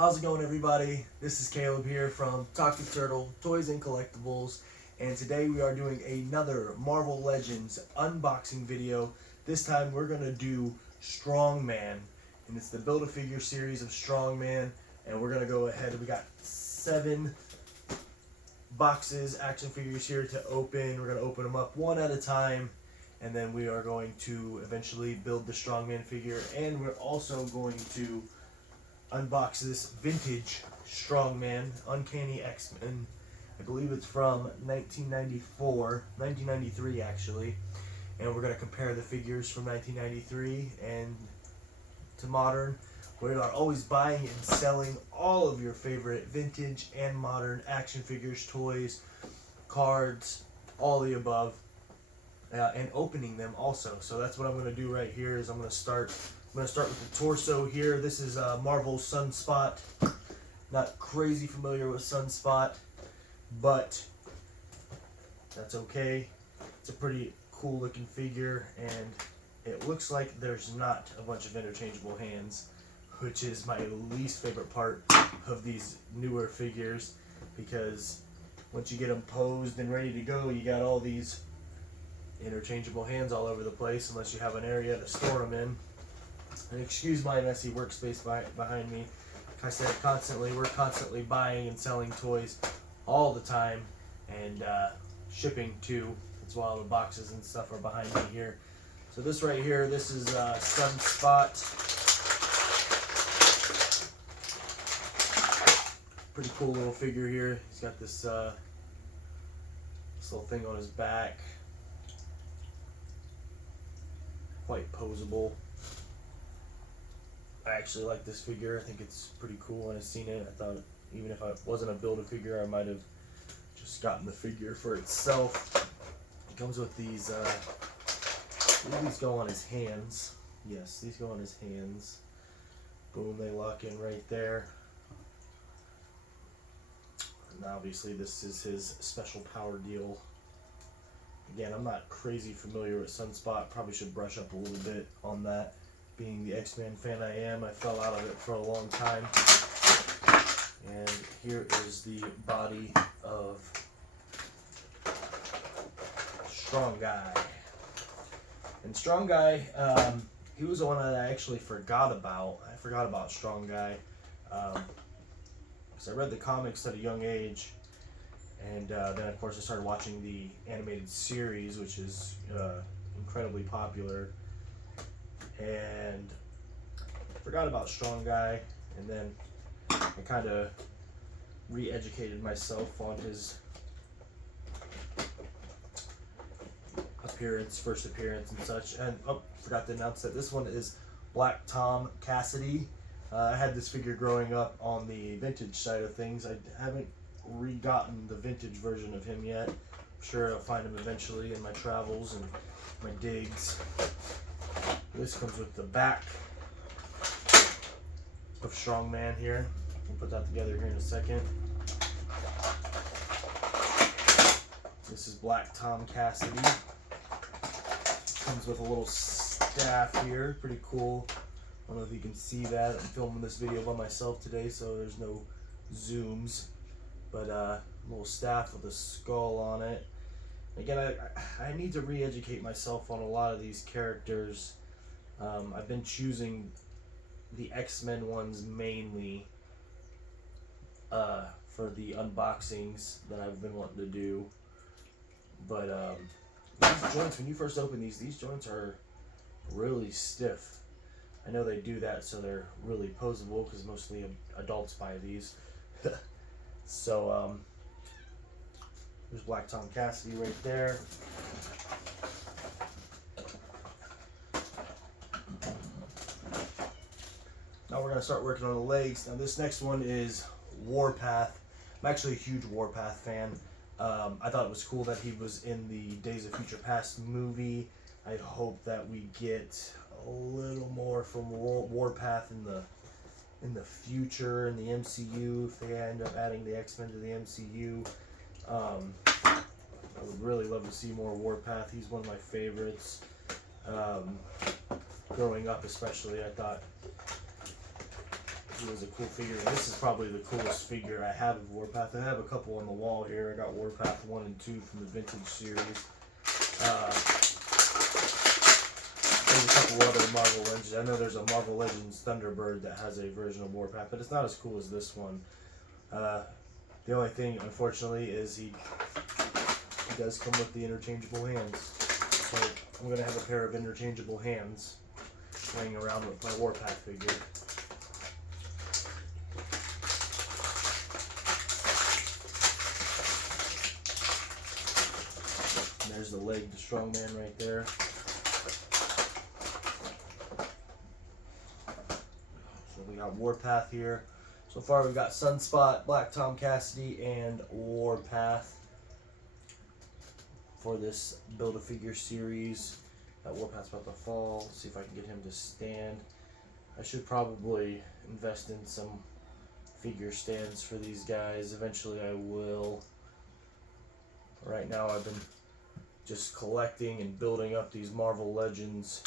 How's it going, everybody? This is Caleb here from Talking Turtle Toys and Collectibles, and today we are doing another Marvel Legends unboxing video. This time we're going to do Strongman, and it's the Build-A-Figure series of Strongman, and we're going to go ahead. We got 7 boxes, action figures here to open. We're going to open them up one at a time, and then we are going to eventually build the Strongman figure, and we're also going to unbox this vintage Strongman, Uncanny X-Men. I believe it's from 1993 actually, and we're going to compare the figures from 1993 and to modern. We are always buying and selling all of your favorite vintage and modern action figures, toys, cards, all the above, and opening them also. So that's what I'm going to do right here. Is I'm going to start with the torso here. This is Marvel's Sunspot. Not crazy familiar with Sunspot, but that's okay. It's a pretty cool looking figure, and it looks like there's not a bunch of interchangeable hands, which is my least favorite part of these newer figures, because once you get them posed and ready to go, you got all these interchangeable hands all over the place unless you have an area to store them in. And excuse my messy workspace behind me. Like I said, we're constantly buying and selling toys all the time, and shipping too. That's why all the boxes and stuff are behind me here. So this right here, this is Sunspot. Pretty cool little figure here. He's got this little thing on his back. Quite posable. I actually like this figure. I think it's pretty cool when I've seen it. I thought even if I wasn't a Build-A-Figure, I might have just gotten the figure for itself. It comes with these, I believe these go on his hands. Yes, these go on his hands. Boom, they lock in right there. And obviously this is his special power deal. Again, I'm not crazy familiar with Sunspot. Probably should brush up a little bit on that. Being the X-Men fan I am, I fell out of it for a long time. And here is the body of Strong Guy. And Strong Guy, he was the one that I actually forgot about. I forgot about Strong Guy because I read the comics at a young age. And then, of course, I started watching the animated series, which is incredibly popular. And I forgot about Strong Guy, and then I kind of re-educated myself on his first appearance and such. And forgot to announce that this one is Black Tom Cassidy. I had this figure growing up on the vintage side of things. I haven't re-gotten the vintage version of him yet. I'm sure I'll find him eventually in my travels and my digs. This comes with the back of Strongman here. We'll put that together here in a second. This is Black Tom Cassidy. Comes with a little staff here. Pretty cool. I don't know if you can see that. I'm filming this video by myself today, so there's no zooms. But a little staff with a skull on it. Again, I need to re-educate myself on a lot of these characters. I've been choosing the X-Men ones mainly for the unboxings that I've been wanting to do. But these joints, when you first open these joints are really stiff. I know they do that so they're really posable because mostly adults buy these. So there's Black Tom Cassidy right there. Now we're going to start working on the legs. Now this next one is Warpath. I'm actually a huge Warpath fan. I thought it was cool that he was in the Days of Future Past movie. I hope that we get a little more from Warpath in the future in the MCU, if they end up adding the X-Men to the MCU. I would really love to see more Warpath. He's one of my favorites. Growing up especially, I thought he was a cool figure. And this is probably the coolest figure I have of Warpath. I have a couple on the wall here. I got Warpath 1 and 2 from the Vintage series. There's a couple other Marvel Legends. I know there's a Marvel Legends Thunderbird that has a version of Warpath, but it's not as cool as this one. The only thing, unfortunately, is he does come with the interchangeable hands. So I'm going to have a pair of interchangeable hands laying around with my Warpath figure. And there's the leg, the strongman right there. So we got Warpath here. So far we've got Sunspot, Black Tom Cassidy, and Warpath for this Build-A-Figure series. That Warpath's about to fall. Let's see if I can get him to stand. I should probably invest in some figure stands for these guys. Eventually I will. Right now I've been just collecting and building up these Marvel Legends.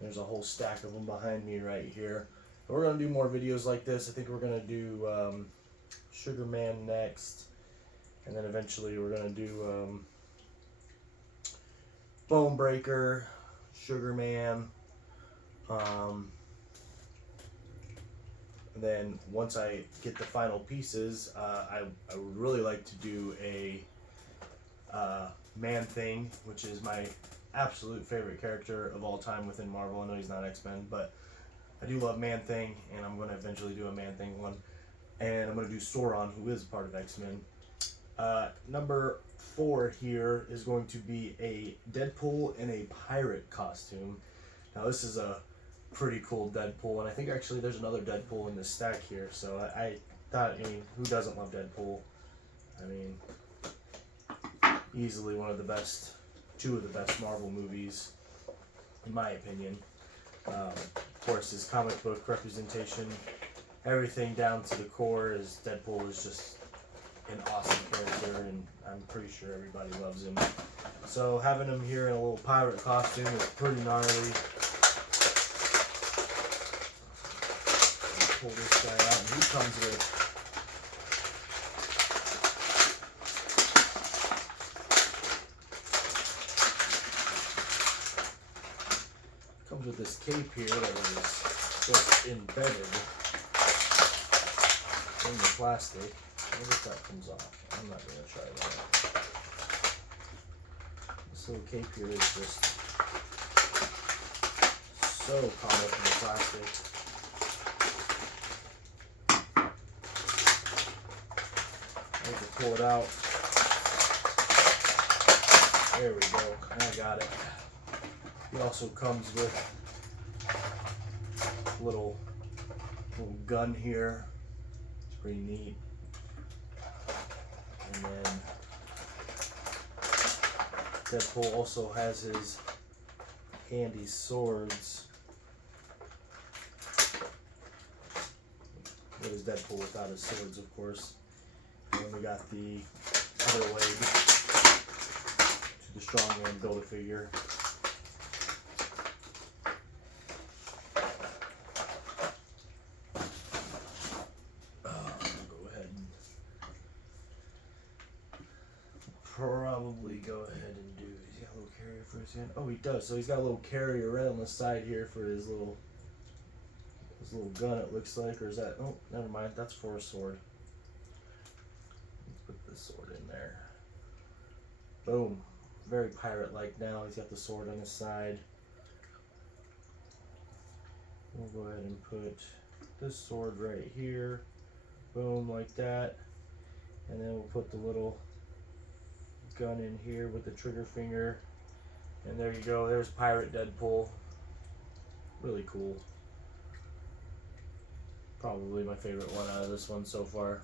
There's a whole stack of them behind me right here. We're going to do more videos like this. I think we're going to do Sugar Man next. And then eventually we're going to do Bone Breaker, Sugar Man. And then once I get the final pieces, I would really like to do a Man-Thing, which is my absolute favorite character of all time within Marvel. I know he's not X-Men, but I do love Man-Thing, and I'm going to eventually do a Man-Thing one. And I'm going to do Sauron, who is part of X-Men. Number 4 here is going to be a Deadpool in a pirate costume. Now this is a pretty cool Deadpool, and I think actually there's another Deadpool in this stack here. So I thought, I mean, who doesn't love Deadpool? I mean, easily one of the best, 2 of the best Marvel movies, in my opinion. Of course, his comic book representation, everything down to the core, is Deadpool is just an awesome character, and I'm pretty sure everybody loves him. So having him here in a little pirate costume is pretty gnarly. Pull this guy out, and he comes with this cape here that is just embedded in the plastic. I wonder if that comes off. I'm not going to try that. This little cape here is just so caught up in the plastic. I have to pull it out. There we go. I got it. He also comes with a little gun here. It's pretty neat. And then Deadpool also has his handy swords. What is Deadpool without his swords, of course? And then we got the other leg to the strongman Build-A-Figure. Probably go ahead and do. He's got a little carrier for his hand. Oh, he does. So he's got a little carrier right on the side here for his little gun. It looks like, or is that? Oh, never mind. That's for a sword. Let's put the sword in there. Boom. Very pirate-like now. He's got the sword on his side. We'll go ahead and put this sword right here. Boom, like that. And then we'll put the little gun in here with the trigger finger, and there you go. There's Pirate Deadpool. Really cool. Probably my favorite one out of this one so far.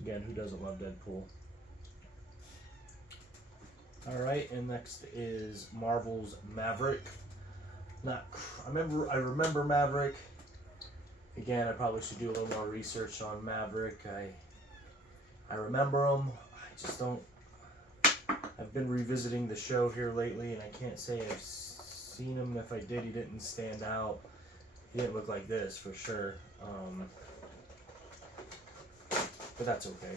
Again, who doesn't love Deadpool? Alright, and next is Marvel's Maverick. I remember Maverick. Again, I probably should do a little more research on Maverick. I remember him. I just don't. I've been revisiting the show here lately, and I can't say I've seen him. If I did, he didn't stand out. He didn't look like this for sure. But that's okay.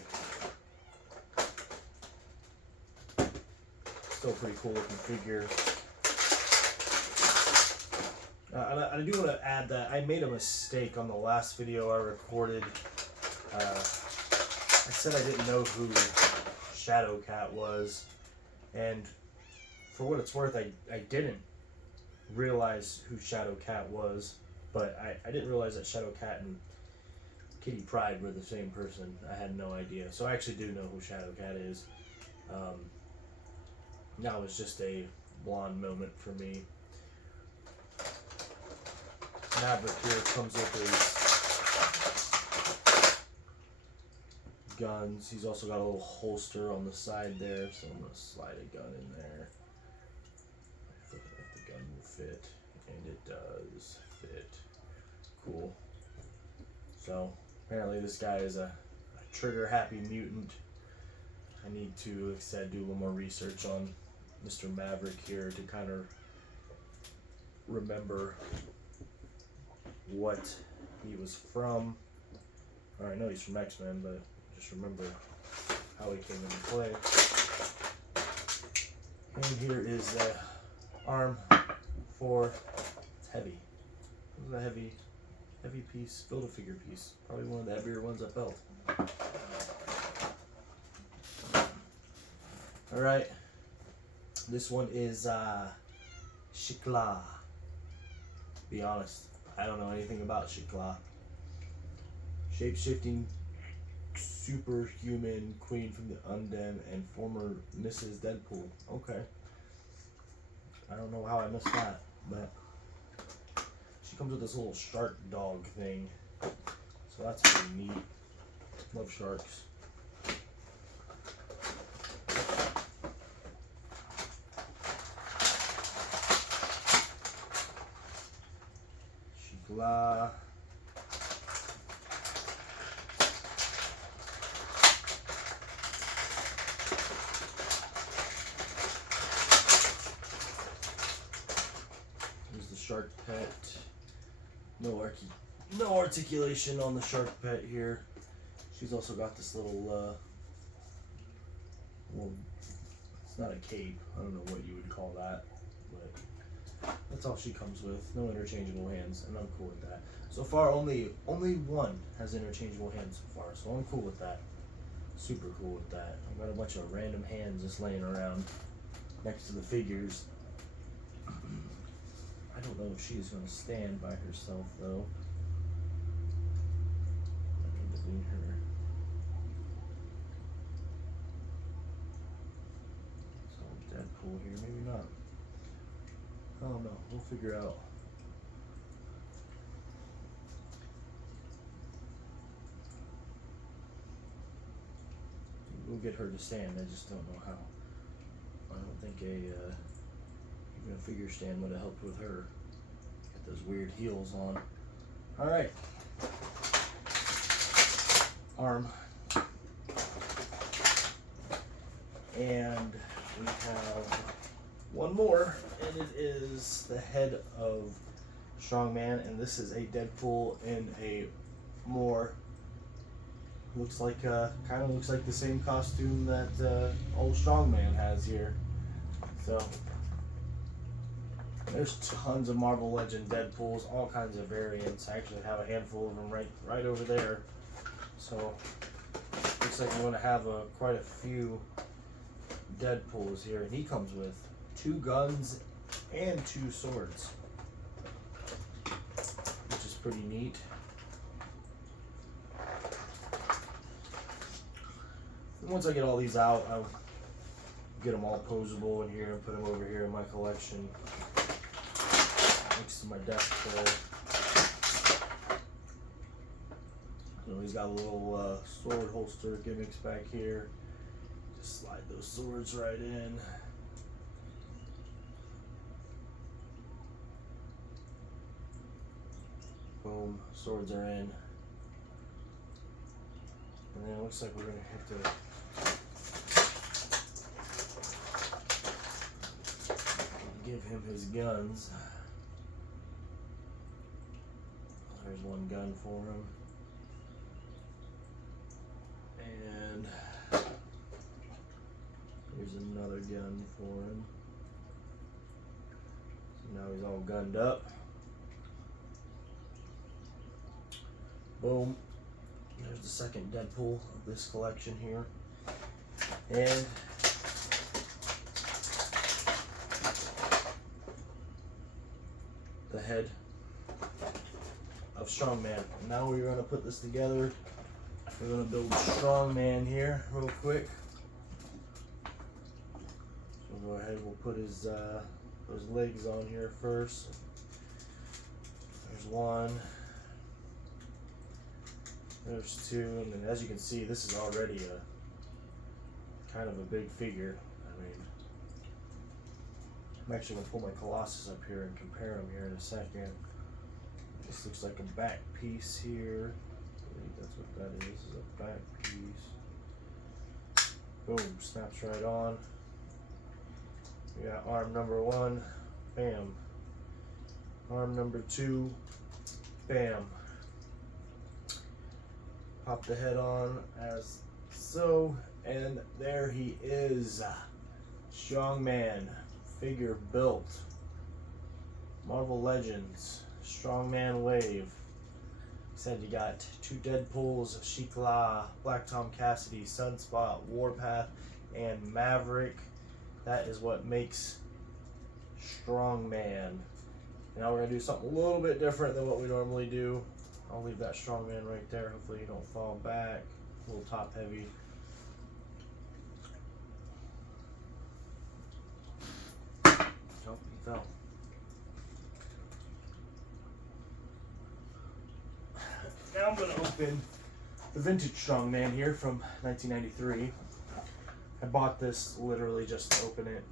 Still a pretty cool looking figure. I do want to add that I made a mistake on the last video I recorded. I said I didn't know who Shadowcat was, and for what it's worth, I didn't realize who Shadowcat was, but I didn't realize that Shadowcat and Kitty Pryde were the same person. I had no idea. So I actually do know who Shadowcat is. That was just a blonde moment for me. Maverick here comes with his guns. He's also got a little holster on the side there, so I'm going to slide a gun in there. If the gun will fit, and it does fit. Cool. So apparently this guy is a trigger-happy mutant. I need to, like I said, do a little more research on Mr. Maverick here to kind of remember what he was from. I know he's from X-Men, but just remember how he came into play. And here is the arm for, it's heavy. This is a heavy piece, Build-A-Figure piece. Probably one of the heavier ones I built. Alright, this one is Shiklah. Be honest, I don't know anything about Shiklah. Shape-shifting superhuman queen from the Undem and former Mrs. Deadpool. Okay. I don't know how I missed that, but she comes with this little shark dog thing. So that's pretty neat. Love sharks. Shiklah. Here's the shark pet. No articulation on the shark pet here. She's also got this little, it's not a cape. I don't know what you would call that, but that's all she comes with. No interchangeable hands, and I'm cool with that. So far, only one has interchangeable hands so far, so I'm cool with that. Super cool with that. I've got a bunch of random hands just laying around next to the figures. I don't know if she's going to stand by herself, though. I need to lean her. So Deadpool here, maybe not. Oh no, we'll figure out. We'll get her to stand, I just don't know how. I don't think even a figure stand would have helped with her. Got those weird heels on. Alright. Arm. And we have one more, and it is the head of Strongman, and this is a Deadpool in a more looks like kind of looks like the same costume that old Strongman has here. So there's tons of Marvel Legend Deadpools, all kinds of variants. I actually have a handful of them right over there. So looks like we're going to have quite a few Deadpools here, and he comes with 2 guns and 2 swords, which is pretty neat. And once I get all these out, I'll get them all posable in here and put them over here in my collection next to my desk there. So he's got a little sword holster gimmicks back here. Just slide those swords right in. Boom, swords are in. And then it looks like we're going to have to give him his guns. There's one gun for him. And here's another gun for him. So now he's all gunned up. Boom. There's the second Deadpool of this collection here. And the head of Strongman. Now we're going to put this together. We're going to build Strongman here real quick. So we'll go ahead, we'll put his legs on here first. There's one. There's two, and then as you can see, this is already a kind of a big figure. I mean, I'm actually going to pull my Colossus up here and compare them here in a second. This looks like a back piece here. I think that's what that is a back piece. Boom, snaps right on. We got arm number one, bam. Arm number two, bam. Pop the head on as so, and there he is. Strongman, figure built. Marvel Legends, Strongman Wave. Said you got two Deadpools, Sheik-La, Black Tom Cassidy, Sunspot, Warpath, and Maverick. That is what makes Strongman. Now we're gonna do something a little bit different than what we normally do. I'll leave that Strongman right there. Hopefully you don't fall back. A little top heavy. Oh, he fell. Now I'm going to open the vintage Strongman here from 1993. I bought this literally just to open it.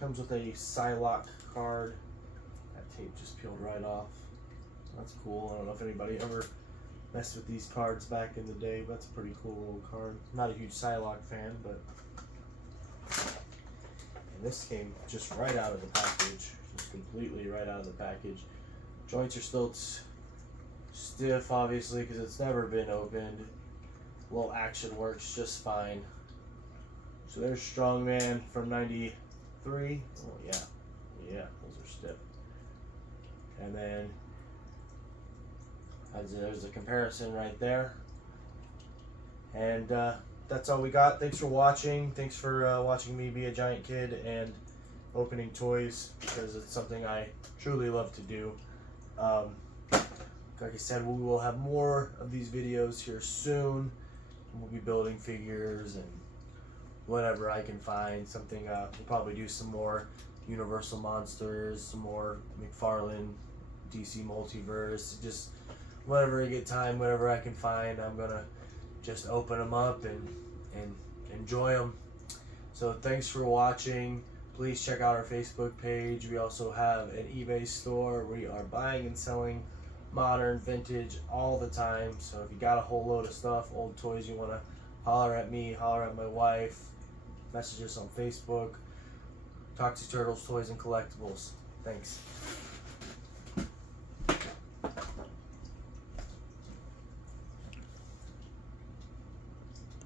Comes with a Psylocke card. That tape just peeled right off. That's cool. I don't know if anybody ever messed with these cards back in the day, but that's a pretty cool little card. I'm not a huge Psylocke fan, but and this came just right out of the package. Just completely right out of the package. Joints are still stiff, obviously, because it's never been opened. A little action works just fine. So there's Strongman from 93. Oh yeah, those are stiff. And then there's a comparison right there. And that's all we got. Thanks for watching. Thanks for watching me be a giant kid and opening toys, because it's something I truly love to do. Like I said, we will have more of these videos here soon. We'll be building figures and whatever I can find. Something we'll probably do some more Universal Monsters, some more McFarlane, DC Multiverse, just whenever I get time, whatever I can find, I'm gonna just open them up and enjoy them. So thanks for watching. Please check out our Facebook page. We also have an eBay store. We are buying and selling modern, vintage all the time. So if you got a whole load of stuff, old toys, you want to holler at me, holler at my wife, message us on Facebook. Toxic Turtles, Toys and Collectibles. Thanks.